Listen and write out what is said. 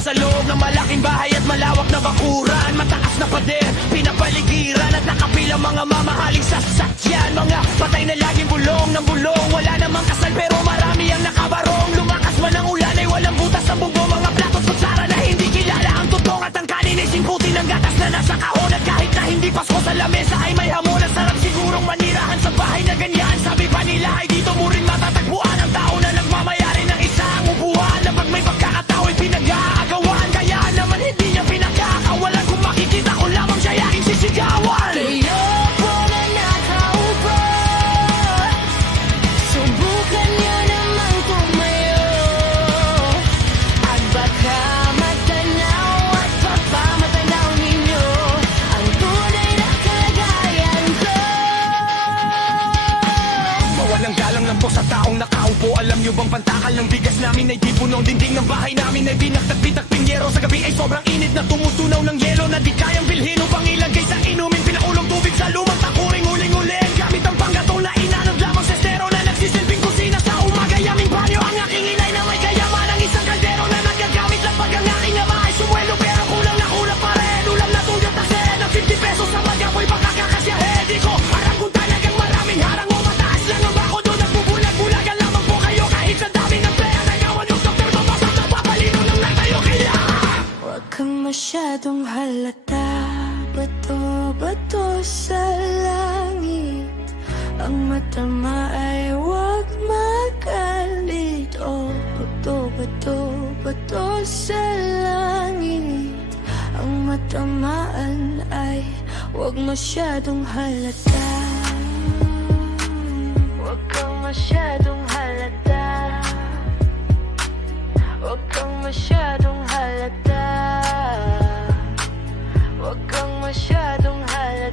sa loob ng malaking bahay at malawak na bakuran. Mataas na pader, pinapaligiran at nakapilang mga mamahaling sasakyan. Mga patay na laging bulong ng bulong, wala namang kasal pero marami ang nakabarong. Lumakas man ang ulan ay walang butas ng bunggo, mga platos kutsara na hindi kilala ang tutong. At ang kanin ay simputin ng gatas na nasa kahon. At kahit na hindi pasko sa lamesa ay may hamon. At sarap sigurong manirahan sa bahay na ganyan. Sabi pa nila ay dito mo rin matatagpuan ang tao na nagmamayari ng isang upuan. Na pag may pagkakatao ay pinag-aagawan, kaya naman hindi niya pinagkakawalan. Kung makikita ko lamang siya aking sisigawan. Ayoko na nakaupo, subukan niyo naman tumayo. At baka matanaw at papamatanaw ninyo ang tunay na kalagayan ko. Mawalang galang lang po sa taong nakaupo. Alam niyo bang pantakal ng bigas namin ay di puno? Ang dingding ng bahay namin ay binaktak-bitak pinyero. Sa gabi ay sobrang init na tumutunaw ng yelo na di kayang bilhin upang ilagay sa inumin. Pinaulong tubig sa lumang takuring uling-uling gamit ang panggatong na inanod lamang sa estero na nagsisilbing kusina sa umaga. Yaming banyo ang aking inay na may kayaman ang isang kaldero na nagagamit lang pag ang aking ama ay sumwelo. Pero kulang na kulang pa rin, ulam na tuyot na seren ng 50 pesos sa magapoy baka kakasyahin. Di ko alam kung talagang maraming harang o mataas lang ang bako doon. Nagbubulag-bulagan lamang po kayo kahit sa dami ng pera. Nagawan yung doktor mabasa na papalino lang na tayo kaya Huwag kang masyadong halata, bato-bato sa langit. Ang mata mo ay huwag magalit. Oh, bato-bato sa langit. Ang matamaan ay huwag masyadong halata. Huwag kang masyadong halata. Huwag kang masyadong halata. Huwag kang masyadong halata.